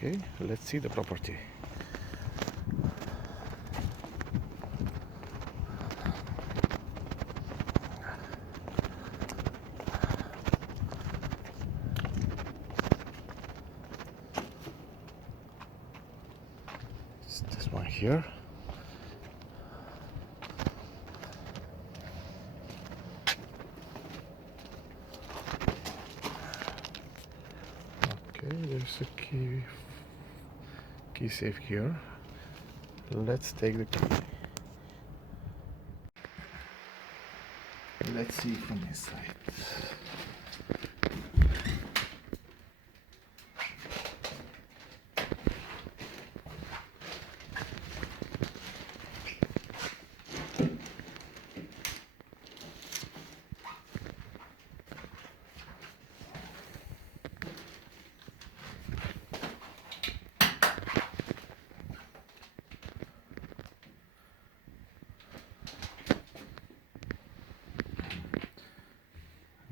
Okay, let's see the property. It's this one here. Okay, there's a key safe here. Let's take the key. Let's see from inside.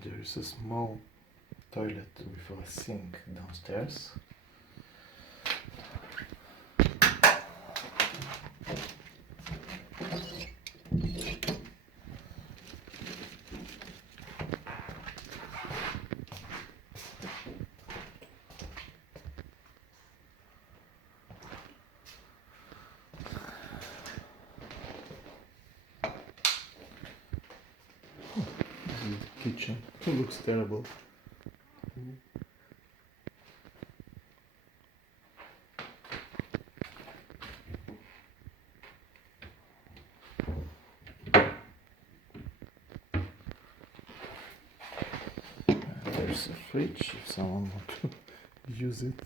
There's a small toilet with a sink downstairs. This is the kitchen. It looks terrible. There's a fridge if someone wants to use it.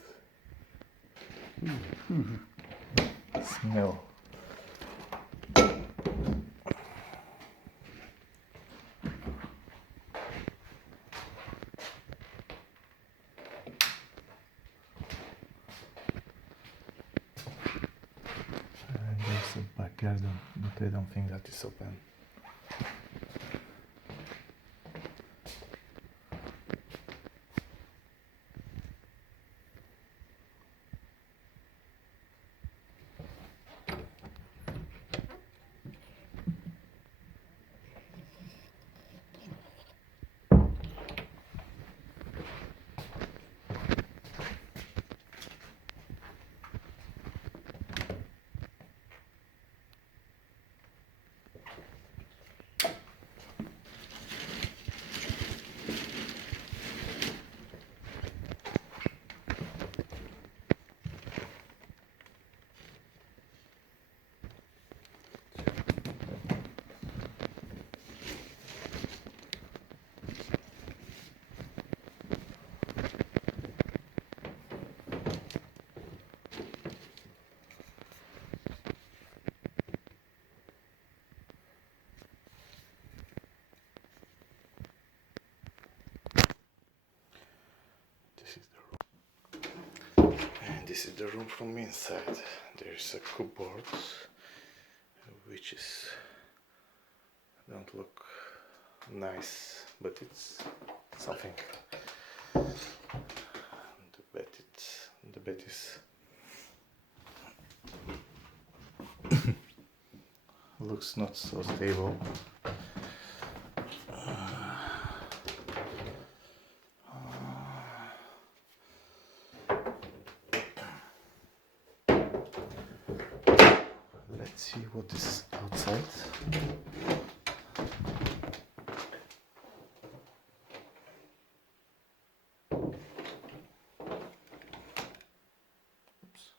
Smell. And there's a back garden, but I don't think that is open. This is the room from inside. There's a cupboard, which don't look nice, but it's something. The bed is looks not so stable. Let's see what is outside. Oops.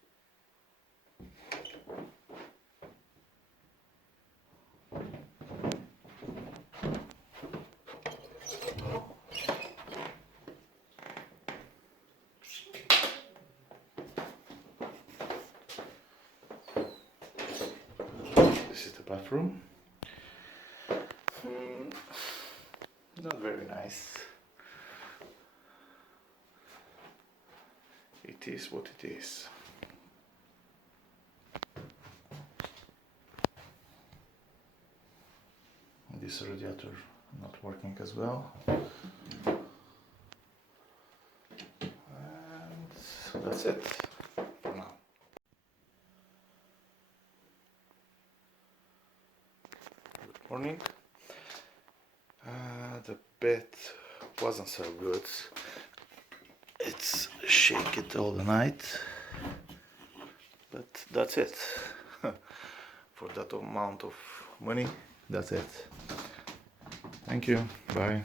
This is the bathroom. Not very nice. It is what it is. This radiator not working as well. And so that's it. morning. The bed wasn't so good. It's shaken all the night, but that's it. For that amount of money, that's it. Thank you. Bye.